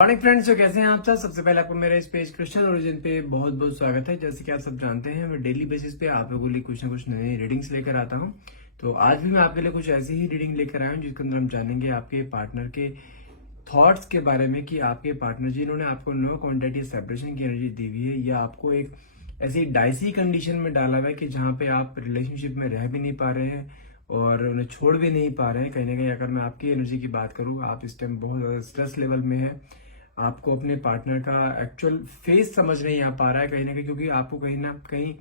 Morning friends, तो कैसे हैं आप सब। सबसे पहले आपको मेरे इस पेज क्रिस्टल ओरिजिन पे बहुत बहुत स्वागत है। जैसे कि आप सब जानते हैं, मैं डेली बेसिस पे आप लोगों के लिए कुछ ना कुछ नई रीडिंग्स लेकर आता हूं। तो आज भी मैं आपके लिए कुछ ऐसी ही रीडिंग लेकर आया हूं जिसके अंदर हम जानेंगे आपके पार्टनर के थॉट्स के बारे में कि आपके पार्टनर जिन्होंने आपको नो कॉन्टेक्ट या सेपरेशन की एनर्जी दी हुई है या आपको एक ऐसी डाइसी कंडीशन में डाला हुआ है कि जहाँ पे आप रिलेशनशिप में रह भी नहीं पा रहे हैं और उन्हें छोड़ भी नहीं पा रहे हैं। कहीं ना कहीं अगर मैं आपकी एनर्जी की बात करूँ, आप इस टाइम बहुत ज्यादा स्ट्रेस लेवल में है। आपको अपने पार्टनर का एक्चुअल फेस समझ नहीं आ पा रहा है कहीं ना कहीं, क्योंकि आपको कहीं ना कहीं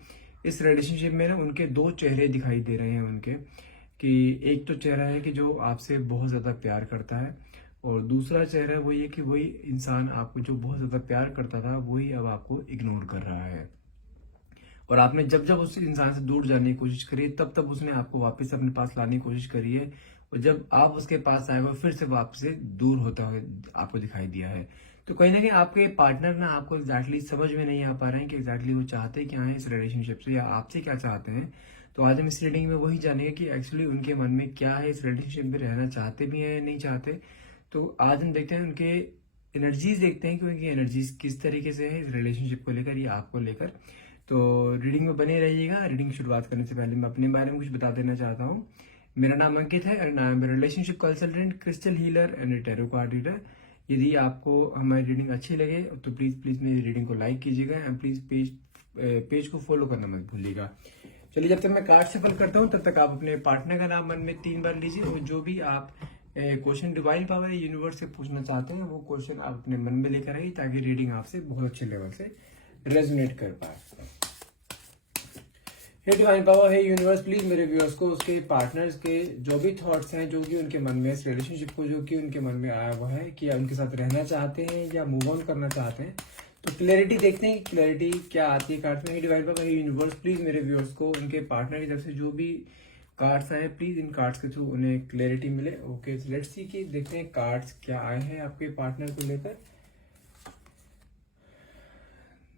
इस रिलेशनशिप में ना उनके दो चेहरे दिखाई दे रहे हैं उनके। कि एक तो चेहरा है कि जो आपसे बहुत ज्यादा प्यार करता है, और दूसरा चेहरा वही है कि वही इंसान आपको जो बहुत ज्यादा प्यार करता था वही अब आपको इग्नोर कर रहा है। और आपने जब जब उस इंसान से दूर जाने की कोशिश करी है तब तब उसने आपको वापस अपने पास लाने की कोशिश करी है, और जब आप उसके पास आए हो फिर से वो आपसे दूर होता हुआ आपको दिखाई दिया है। तो कहीं ना कहीं आपके पार्टनर ना आपको एग्जैक्टली समझ में नहीं आ पा रहे हैं कि एग्जैक्टली वो चाहते क्या है इस रिलेशनशिप से या आपसे क्या चाहते हैं। तो आज हम इस रीडिंग में वही जानेंगे कि एक्चुअली उनके मन में क्या है, इस रिलेशनशिप में रहना चाहते भी हैं या नहीं चाहते। तो आज हम देखते हैं उनके एनर्जीज, देखते हैं कि उनकी एनर्जीज किस तरीके से है इस रिलेशनशिप को लेकर या आपको लेकर। तो रीडिंग में बने रहिएगा। रीडिंग शुरुआत करने से पहले मैं अपने बारे में कुछ बता देना चाहता हूँ। मेरा नाम अंकित है and I am relationship consultant, crystal healer and tarot card reader. यदि आपको हमारी रीडिंग अच्छी लगे तो प्लीज प्लीज मेरी रीडिंग को लाइक कीजिएगा एंड प्लीज पेज को फॉलो करना मत भूलिएगा। चलिए, जब तक मैं कार्ड सफल करता हूँ तब तक आप अपने पार्टनर का नाम मन में 3 बार लीजिए, और जो भी आप क्वेश्चन डिवाइन पावर यूनिवर्स से पूछना चाहते हैं वो क्वेश्चन आप अपने मन में लेकर आइए, ताकि रीडिंग आपसे बहुत अच्छे लेवल से रेजोनेट कर पाए। हे डिवाइन पावर, हे यूनिवर्स, प्लीज मेरे व्यूअर्स को उसके पार्टनर्स के जो भी थॉट्स हैं जो कि उनके मन में इस रिलेशनशिप को जो कि उनके मन में आया हुआ है कि उनके साथ रहना चाहते हैं या मूव ऑन करना चाहते हैं, तो क्लैरिटी देखते हैं कि क्लैरिटी क्या आती है कार्ड में। हे डिवाइन पावर, हे यूनिवर्स, प्लीज मेरे व्यूअर्स को उनके पार्टनर की तरफ से जो भी कार्ड्स आए प्लीज इन कार्ड्स के थ्रू उन्हें क्लैरिटी मिले। ओके, लेट्स सी कि देखते हैं कार्ड्स क्या आए हैं आपके पार्टनर को लेकर।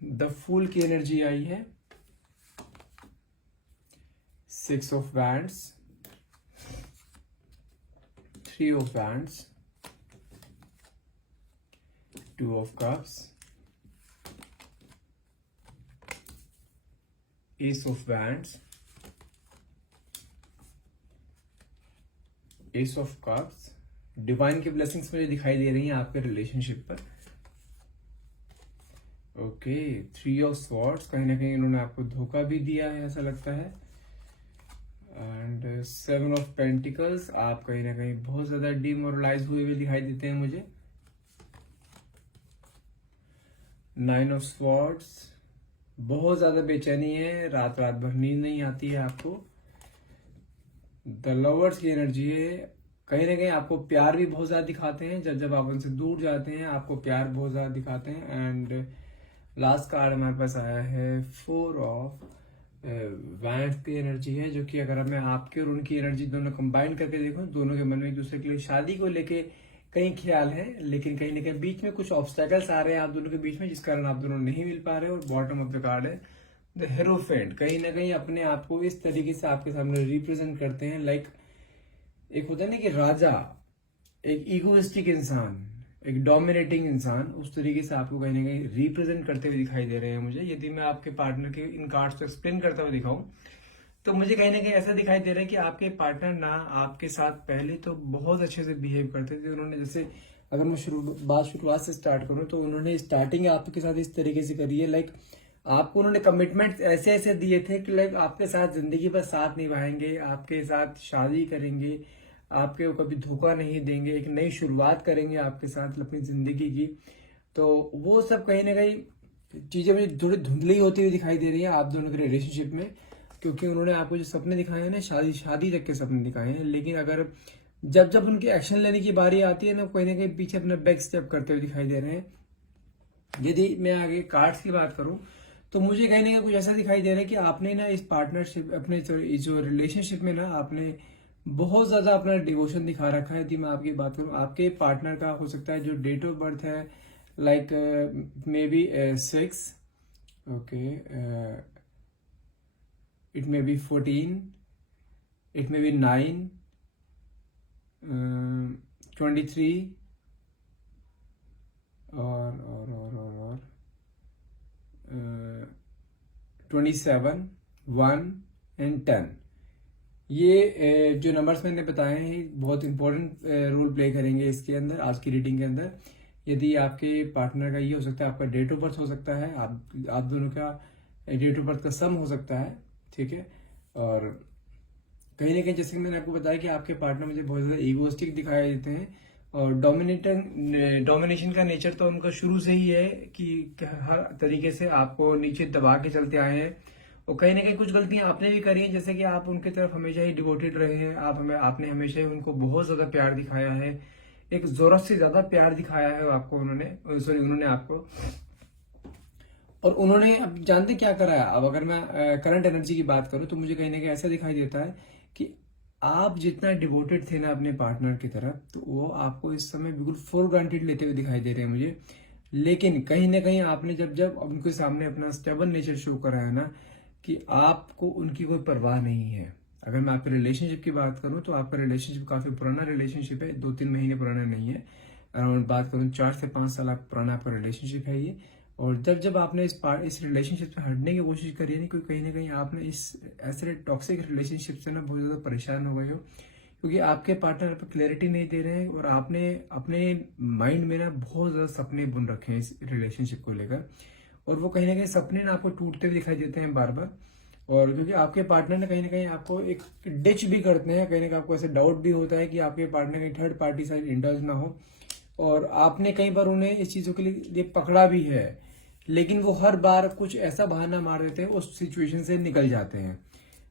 द फूल की एनर्जी आई है, 6 of Wands, 3 of Wands, 2 of Cups, Ace of Wands, Ace of Cups। Divine की ब्लेसिंग्स मुझे दिखाई दे रही हैं आपके रिलेशनशिप पर। ओके, 3 of Swords, कहीं ना कहीं इन्होंने आपको धोखा भी दिया है ऐसा लगता है। एंड 7 of Pentacles, आप कहीं ना कहीं बहुत ज्यादा डिमोरलाइज हुए हुए दिखाई देते हैं मुझे। 9 of Swords, बहुत ज्यादा बेचैनी है, रात रात भर नींद नहीं आती है आपको। द लवर्स की एनर्जी है, कहीं ना कहीं आपको प्यार भी बहुत ज्यादा दिखाते हैं, जब जब आप उनसे दूर जाते हैं आपको प्यार बहुत ज्यादा दिखाते हैं। एंड लास्ट कार्ड हमारे पास आया है 4 of वैंड की एनर्जी है, जो कि अगर मैं आपके और उनकी एनर्जी दोनों कंबाइन करके देखूं, दोनों के मन में एक दूसरे के लिए शादी को लेके कई ख्याल है, लेकिन कहीं ना कहीं बीच में कुछ ऑब्स्टेकल्स आ रहे हैं आप दोनों के बीच में, जिस कारण आप दोनों नहीं मिल पा रहे। और बॉटम ऑफ द कार्ड है द हेरोफेंट, कहीं ना कहीं अपने आप को इस तरीके से आपके सामने रिप्रेजेंट करते हैं। लाइक एक होता है ना कि राजा, एक इगोइस्टिक इंसान, एक डोमिनेटिंग इंसान, उस तरीके से आपको कहीं ना कहीं रिप्रेजेंट करते हुए दिखाई दे रहे हैं मुझे। यदि मैं आपके पार्टनर के इन कार्ड्स को एक्सप्लेन करता हुआ दिखाऊं तो मुझे कहीं ना कहीं ऐसा दिखाई दे रहा है कि आपके पार्टनर ना आपके साथ पहले तो बहुत अच्छे से बिहेव करते थे। उन्होंने जैसे, अगर मैं शुरुआत से स्टार्ट करूं तो उन्होंने स्टार्टिंग आपके साथ इस तरीके से करी है। लाइक आपको उन्होंने कमिटमेंट ऐसे ऐसे दिए थे कि लाइक आपके साथ जिंदगी भर साथ निभाएंगे, आपके साथ शादी करेंगे, आपके कभी धोखा नहीं देंगे, एक नई शुरुआत करेंगे आपके साथ अपनी जिंदगी की। तो वो सब कहीं ना कहीं चीजें मुझे थोड़ी धुंधली होती हुई दिखाई दे रही है आप दोनों के रिलेशनशिप में, क्योंकि उन्होंने आपको जो सपने दिखाए हैं ना, शादी तक के सपने दिखाए हैं। लेकिन अगर जब जब उनकी एक्शन लेने की बारी आती है ना, कहीं ना कहीं पीछे अपना बैक स्टेप करते हुए दिखाई दे रहे हैं। यदि मैं आगे कार्ड्स की बात करूं तो मुझे कहीं ना कहीं कुछ ऐसा दिखाई दे रहा है कि आपने ना इस पार्टनरशिप, अपने जो रिलेशनशिप में ना आपने बहुत ज्यादा अपना डिवोशन दिखा रखा है। यदि मैं आपकी बात करूं, आपके पार्टनर का हो सकता है जो डेट ऑफ बर्थ है, like may be 6, okay, it may be 14, it may be 9, 23, 27, 1 and 10। ये जो नंबर्स मैंने बताए हैं बहुत इंपॉर्टेंट रोल प्ले करेंगे इसके अंदर, आज की रीडिंग के अंदर। यदि आपके पार्टनर का ये हो सकता है, आपका डेट ऑफ बर्थ हो सकता है, आप दोनों का डेट ऑफ बर्थ का सम हो सकता है, ठीक है। और कहीं ना कहीं जैसे कि मैंने आपको बताया कि आपके पार्टनर मुझे बहुत ज्यादा ईगोइस्टिक दिखाई देते हैं, और डोमिनेशन का नेचर तो उनका शुरू से ही है कि हर तरीके से आपको नीचे दबा के चलते आए हैं। और कहीं ना कहीं कुछ गलतियां आपने भी करी हैं, जैसे कि आप उनके तरफ हमेशा ही डिवोटेड रहे हैं, आपने हमेशा ही उनको बहुत ज्यादा प्यार दिखाया है, एक जरूरत से ज्यादा प्यार दिखाया है आपको उन्होंने आपको। और उन्होंने अब जानते क्या करा है। अब अगर मैं करंट एनर्जी की बात करूं तो मुझे कहीं ना कहीं ऐसा दिखाई देता है कि आप जितना डिवोटेड थे ना अपने पार्टनर की तरफ, तो वो आपको इस समय बिल्कुल फॉर ग्रांटेड लेते हुए दिखाई दे रहे हैं मुझे। लेकिन कहीं ना कहीं आपने जब जब उनके सामने अपना स्टेबल नेचर शो करा है ना, कि आपको उनकी कोई परवाह नहीं है। अगर मैं आपके रिलेशनशिप की बात करूं तो आपका रिलेशनशिप काफी पुराना रिलेशनशिप है, 2-3 महीने पुराना नहीं है। अराउंड बात करूं 4 से 5 साल पुराना आपका रिलेशनशिप है ये। और जब जब आपने इस रिलेशनशिप से हटने की कोशिश करी है ना, क्योंकि कहीं ना कहीं आपने इस ऐसे टॉक्सिक रिलेशनशिप से ना बहुत ज्यादा परेशान हो गए हो, क्योंकि आपके पार्टनर पर क्लैरिटी नहीं दे रहे हैं, और आपने अपने माइंड में ना बहुत ज्यादा सपने बुन रखे हैं इस रिलेशनशिप को लेकर। और वो कहीं ना कहीं सपने ना आपको टूटते हुए दिखाई देते हैं बार बार। और क्योंकि आपके पार्टनर ने कहीं ना कहीं आपको एक डिच भी करते हैं, कहीं ना कहीं आपको ऐसे डाउट भी होता है कि आपके पार्टनर कहीं थर्ड पार्टी साइड इंडल्ज ना हो। और आपने कई बार उन्हें इस चीजों के लिए पकड़ा भी है, लेकिन वो हर बार कुछ ऐसा बहाना मार देते हैं, उस सिचुएशन से निकल जाते हैं।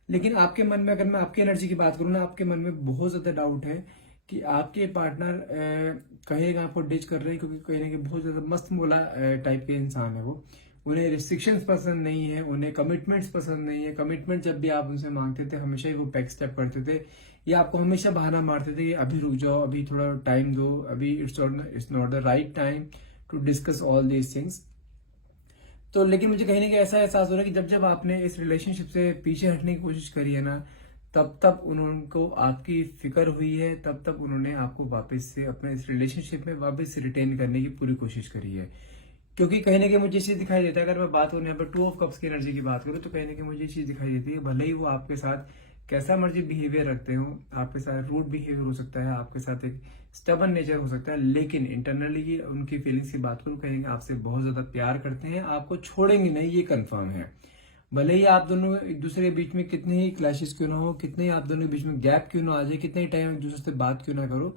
लेकिन आपके मन में, अगर मैं आपकी एनर्जी की बात करूँ ना, आपके मन में बहुत ज्यादा डाउट है कि आपके पार्टनर कहीं ना आपको डिच कर रहे हैं, क्योंकि कहीं ना कहीं बहुत ज्यादा मस्त मोला टाइप के इंसान है वो। उन्हें रिस्ट्रिक्शंस पसंद नहीं है, उन्हें कमिटमेंट्स पसंद नहीं है। कमिटमेंट जब भी आप उनसे मांगते थे, हमेशा ही वो बैक स्टेप करते थे, या आपको हमेशा बहाना मारते थे कि अभी रुक जाओ, अभी थोड़ा टाइम दो, अभी it's not the right time to discuss all these things. तो लेकिन मुझे कहीं ना कहीं ऐसा एहसास हो रहा है कि जब जब आपने इस रिलेशनशिप से पीछे हटने की कोशिश करी है ना, तब तब उनको आपकी फिक्र हुई है, तब तब उन्होंने आपको वापस से अपने इस रिलेशनशिप में वापस रिटेन करने की पूरी कोशिश करी है। क्योंकि कहीं ना कहीं मुझे चीज दिखाई देता है, अगर मैं बात करूँ यहाँ पर 2 ऑफ कप्स की एनर्जी की बात करूँ, तो कहीं ना कहीं मुझे चीज दिखाई देती है, भले ही वो आपके साथ कैसा मर्जी बिहेवियर रखते हो, आपके साथ रूड बिहेवियर हो सकता है, आपके साथ एक स्टबन नेचर हो सकता है, लेकिन इंटरनली उनकी फीलिंग्स की बात करूँ, कहेंगे आपसे बहुत ज्यादा प्यार करते हैं, आपको छोड़ेंगे नहीं, ये कंफर्म है। भले ही आप दोनों एक दूसरे के बीच में कितने ही क्लैशेस क्यों ना हो, कितने ही आप दोनों के बीच में गैप क्यों ना आ जाए, कितने ही टाइम एक दूसरे से बात क्यों ना करो,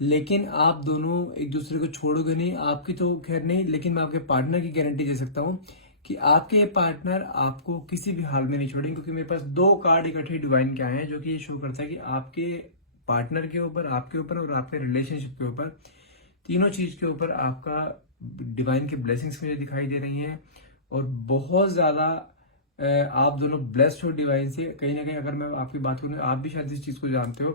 लेकिन आप दोनों एक दूसरे को छोड़ोगे नहीं। आपकी तो खैर नहीं, लेकिन मैं आपके पार्टनर की गारंटी दे सकता हूँ कि आपके पार्टनर आपको किसी भी हाल में नहीं छोड़ेंगे। क्योंकि मेरे पास 2 कार्ड इकट्ठे डिवाइन के आए हैं, जो कि ये शो करता है कि आपके पार्टनर के ऊपर, आपके ऊपर और आपके रिलेशनशिप के ऊपर, तीनों चीज के ऊपर आपका डिवाइन की ब्लेसिंग्स मुझे दिखाई दे रही हैं। और बहुत ज्यादा आप दोनों ब्लेस्ड हो डिवाइन से। कहीं ना कहीं अगर मैं आपकी बात करूँ, आप भी शायद इस चीज को जानते हो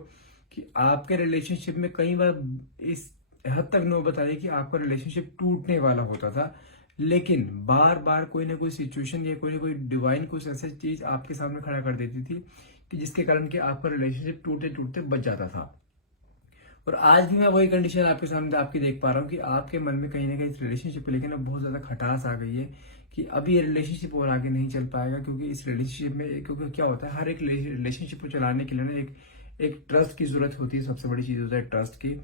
कि आपके रिलेशनशिप में कई बार इस हद तक नौबत आई कि आपका रिलेशनशिप टूटने वाला होता था, लेकिन बार बार कोई ना कोई सिचुएशन या कोई ना कोई डिवाइन कुछ ऐसी चीज आपके सामने खड़ा कर देती थी कि जिसके कारण कि आपका रिलेशनशिप टूटते टूटते बच जाता था। और आज भी मैं वही कंडीशन आपके सामने आपकी देख पा रहा हूँ कि आपके मन में कहीं ना कहीं इस रिलेशनशिप को लेकर ना बहुत ज्यादा खटास आ गई है कि अभी ये रिलेशनशिप और आगे नहीं चल पाएगा। क्योंकि इस रिलेशनशिप में, क्योंकि क्या होता है, हर एक रिलेशनशिप को चलाने के लिए ना एक ट्रस्ट की जरूरत होती है। सबसे बड़ी चीज होता है ट्रस्ट की,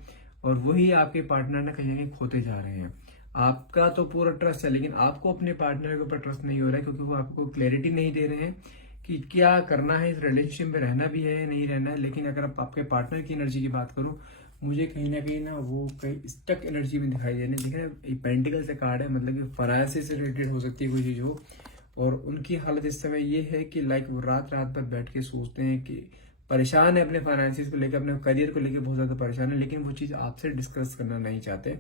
और वही आपके पार्टनर ना कहीं ना कहीं खोते जा रहे हैं। आपका तो पूरा ट्रस्ट है, लेकिन आपको अपने पार्टनर के ऊपर ट्रस्ट नहीं हो रहा है, क्योंकि वो आपको क्लैरिटी नहीं दे रहे हैं कि क्या करना है, इस रिलेशनशिप में रहना भी है नहीं रहना है। लेकिन अगर आप आपके पार्टनर की एनर्जी की बात करूं, मुझे कहीं ना वो कहीं स्टक एनर्जी में दिखाई दे रही है। देख रहे हैं, पेंटिकल से कार्ड है, मतलब कि फाइनेंस से रिलेटेड हो सकती है कोई चीज हो। और उनकी हालत इस समय ये है कि लाइक वो रात रात भर बैठ के सोचते हैं कि परेशान है अपने फाइनेंसिस को लेकर, अपने करियर को लेकर बहुत ज्यादा परेशान है, लेकिन वो चीज आपसे डिस्कस करना नहीं चाहते।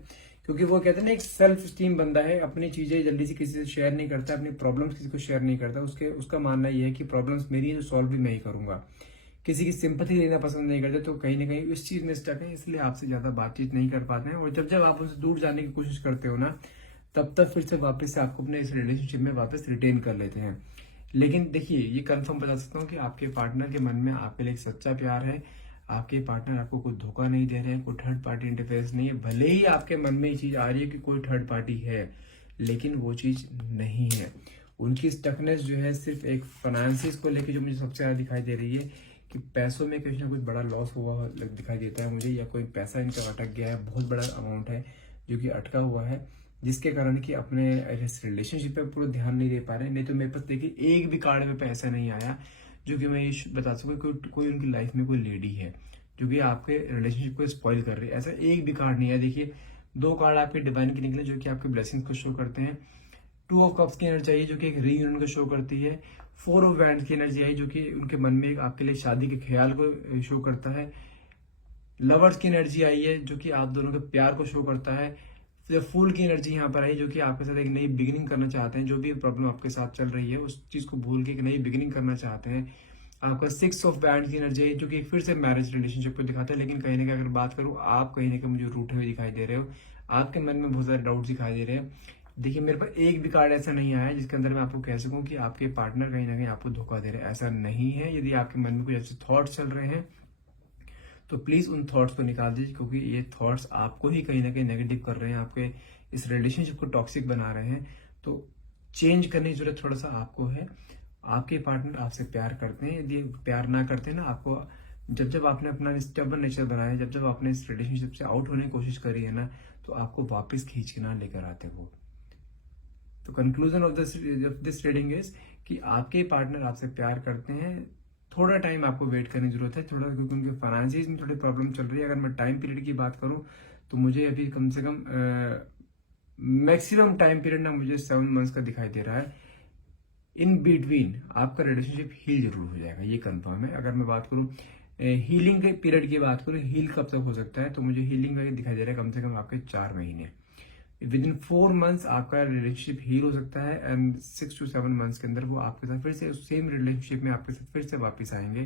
क्योंकि वो कहते हैं ना, एक सेल्फ स्टीम बंदा है, अपनी चीजें जल्दी से किसी से शेयर नहीं करता, अपनी प्रॉब्लम्स किसी को शेयर नहीं करता। उसका मानना यह है कि प्रॉब्लम्स मेरी है तो सॉल्व भी मैं ही करूंगा। किसी की सिंपैथी लेना पसंद नहीं करते, तो कहीं ना कहीं इस चीज में स्टक है, इसलिए आपसे ज्यादा बातचीत नहीं कर पाते हैं। और जब जब आप उनसे दूर जाने की कोशिश करते हो ना, तब तक फिर से वापस से आपको अपने इस रिलेशनशिप में वापस रिटेन कर लेते हैं। लेकिन देखिए, ये कंफर्म बता सकता हूँ कि आपके पार्टनर के मन में आपके लिए एक सच्चा प्यार है। आपके पार्टनर आपको कोई धोखा नहीं दे रहे हैं, कोई थर्ड पार्टी इंटरफेरेंस नहीं है। भले ही आपके मन में ये चीज आ रही है कि कोई थर्ड पार्टी है, लेकिन वो चीज नहीं है। उनकी स्टकनेस जो है सिर्फ एक फाइनेंसिस को लेके जो मुझे सबसे ज्यादा दिखाई दे रही है कि पैसों में कुछ ना कुछ बड़ा लॉस हुआ दिखाई देता है मुझे, या कोई पैसा इनका अटक गया है, बहुत बड़ा अमाउंट है जो कि अटका हुआ है, जिसके कारण कि अपने रिलेशनशिप पे पूरा ध्यान नहीं दे पा रहे। नहीं तो मेरे पास देखिए एक भी कार्ड में पैसा नहीं आया जो कि मैं ये बता सकूँ कोई उनकी लाइफ में कोई लेडी है जो कि आपके रिलेशनशिप को स्पॉइल कर रही है, ऐसा एक भी कार्ड नहीं है। देखिए 2 कार्ड आपके डिवाइन के निकले जो कि आपके ब्लेसिंग्स को शो करते हैं। 2 ऑफ कप्स की एनर्जी आई जो कि एक रीयूनियन को शो करती है। 4 ऑफ वैंड्स की एनर्जी आई जो कि उनके मन में आपके लिए शादी के ख्याल को शो करता है। लवर्स की एनर्जी आई है जो कि आप दोनों के प्यार को शो करता है। फिर फूल की एनर्जी यहाँ पर आई जो कि आपके साथ एक नई बिगिनिंग करना चाहते हैं, जो भी प्रॉब्लम आपके साथ चल रही है उस चीज को भूल के एक नई बिगिनिंग करना चाहते हैं। आपका 6 ऑफ बैंड की एनर्जी है जो कि फिर से मैरिज रिलेशनशिप को दिखाता है। लेकिन कहीं ना कहीं अगर बात करूं, आप कहीं ना कहीं मुझे रूठे हुए दिखाई दे रहे हो, आपके मन में बहुत सारे डाउट्स दिखाई दे रहे हैं। देखिए मेरे पास एक भी कार्ड ऐसा नहीं आया है जिसके अंदर मैं आपको कह सकूं कि आपके पार्टनर कहीं ना कहीं आपको धोखा दे रहे हैं, ऐसा नहीं है। यदि आपके मन में कुछ ऐसे थॉट्स चल रहे हैं तो प्लीज उन थॉट्स को निकाल दीजिए, क्योंकि ये थॉट्स आपको ही कहीं ना कहीं नेगेटिव कर रहे हैं, आपके इस रिलेशनशिप को टॉक्सिक बना रहे हैं। तो चेंज करने की जरूरत थोड़ा सा आपको है। आपके पार्टनर आपसे प्यार करते हैं, यदि प्यार ना करते हैं ना आपको, जब आपने अपना स्टबर्न नेचर बनाया है, जब आपने इस रिलेशनशिप से आउट होने की कोशिश करी है ना, तो आपको वापस खींच के ना लेकर आते वो। तो conclusion of this reading is कि आपके पार्टनर आपसे प्यार करते हैं। थोड़ा टाइम आपको वेट करने की जरूरत है थोड़ा, क्योंकि उनके फाइनेंसिस में थोड़ी प्रॉब्लम चल रही है। अगर मैं टाइम पीरियड की बात करूं तो मुझे अभी कम से कम मैक्सिमम टाइम पीरियड ना मुझे 7 मंथ्स का दिखाई दे रहा है। इन बिटवीन आपका रिलेशनशिप हील जरूर हो जाएगा, ये कंफर्म है। अगर मैं बात करूं हीलिंग के पीरियड की बात करूं, हील कब तक हो सकता है, तो मुझे हीलिंग का दिखाई दे रहा है कम से कम आपके 4 महीने। विद इन 4 मंथ्स आपका रिलेशनशिप हील हो सकता है, एंड 6 to 7 मंथ्स के अंदर वो आपके साथ फिर से सेम रिलेशनशिप में आपके साथ फिर से वापस आएंगे,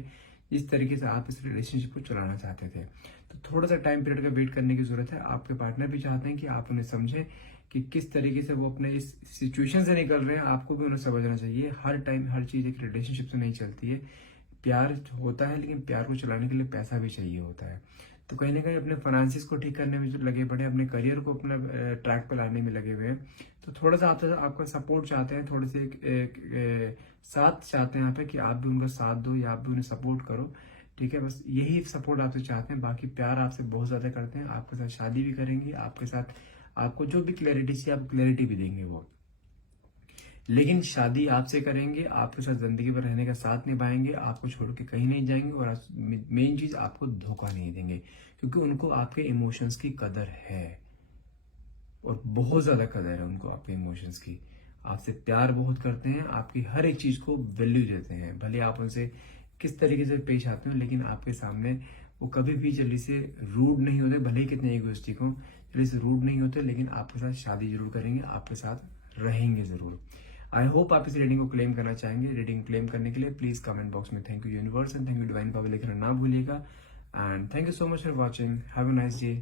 जिस तरीके से आप इस रिलेशनशिप को चलाना चाहते थे। तो थोड़ा सा टाइम पीरियड का वेट करने की जरूरत है। आपके पार्टनर भी चाहते हैं कि आप उन्हें समझें कि किस तरीके से वो अपने इस सिचुएशन से निकल रहे हैं, आपको भी उन्हें समझना चाहिए। हर टाइम हर चीज एक रिलेशनशिप से नहीं चलती है। प्यार होता है लेकिन प्यार को चलाने के लिए पैसा भी चाहिए होता है। तो कहीं ना कहीं अपने फाइनेंसिस को ठीक करने में जो लगे पड़े, अपने करियर को अपना ट्रैक पर लाने में लगे हुए हैं। तो थोड़ा सा आपका सपोर्ट चाहते हैं, थोड़े से एक साथ चाहते हैं यहाँ पे कि आप भी उनका साथ दो या आप भी उन्हें सपोर्ट करो। ठीक है, बस यही सपोर्ट आपसे चाहते हैं। बाकी प्यार आपसे बहुत ज्यादा करते हैं, आपके साथ शादी भी करेंगे, आपके साथ आपको जो भी क्लैरिटी चाहिए आप क्लैरिटी भी देंगे वो। लेकिन शादी आपसे करेंगे, आपके साथ जिंदगी भर रहने का साथ निभाएंगे, आपको छोड़ के कहीं नहीं जाएंगे, और मेन चीज आपको धोखा नहीं देंगे, क्योंकि उनको आपके इमोशंस की कदर है, और बहुत ज्यादा कदर है उनको आपके इमोशंस की। आपसे प्यार बहुत करते हैं, आपकी हर एक चीज को वैल्यू देते हैं। भले आप उनसे किस तरीके से पेश आते हो, लेकिन आपके सामने वो कभी भी जल्दी से रूड नहीं होते, भले ही कितने इगोइस्टिक हो, जल्दी से रूड नहीं होते। लेकिन आपके साथ शादी जरूर करेंगे, आपके साथ रहेंगे जरूर। आई होप आप इस रीडिंग को क्लेम करना चाहेंगे। रीडिंग क्लेम करने के लिए प्लीज कमेंट बॉक्स में thank you universe and thank you divine power लिखना ना भूलिएगा। And thank you so much for watching. Have a nice day.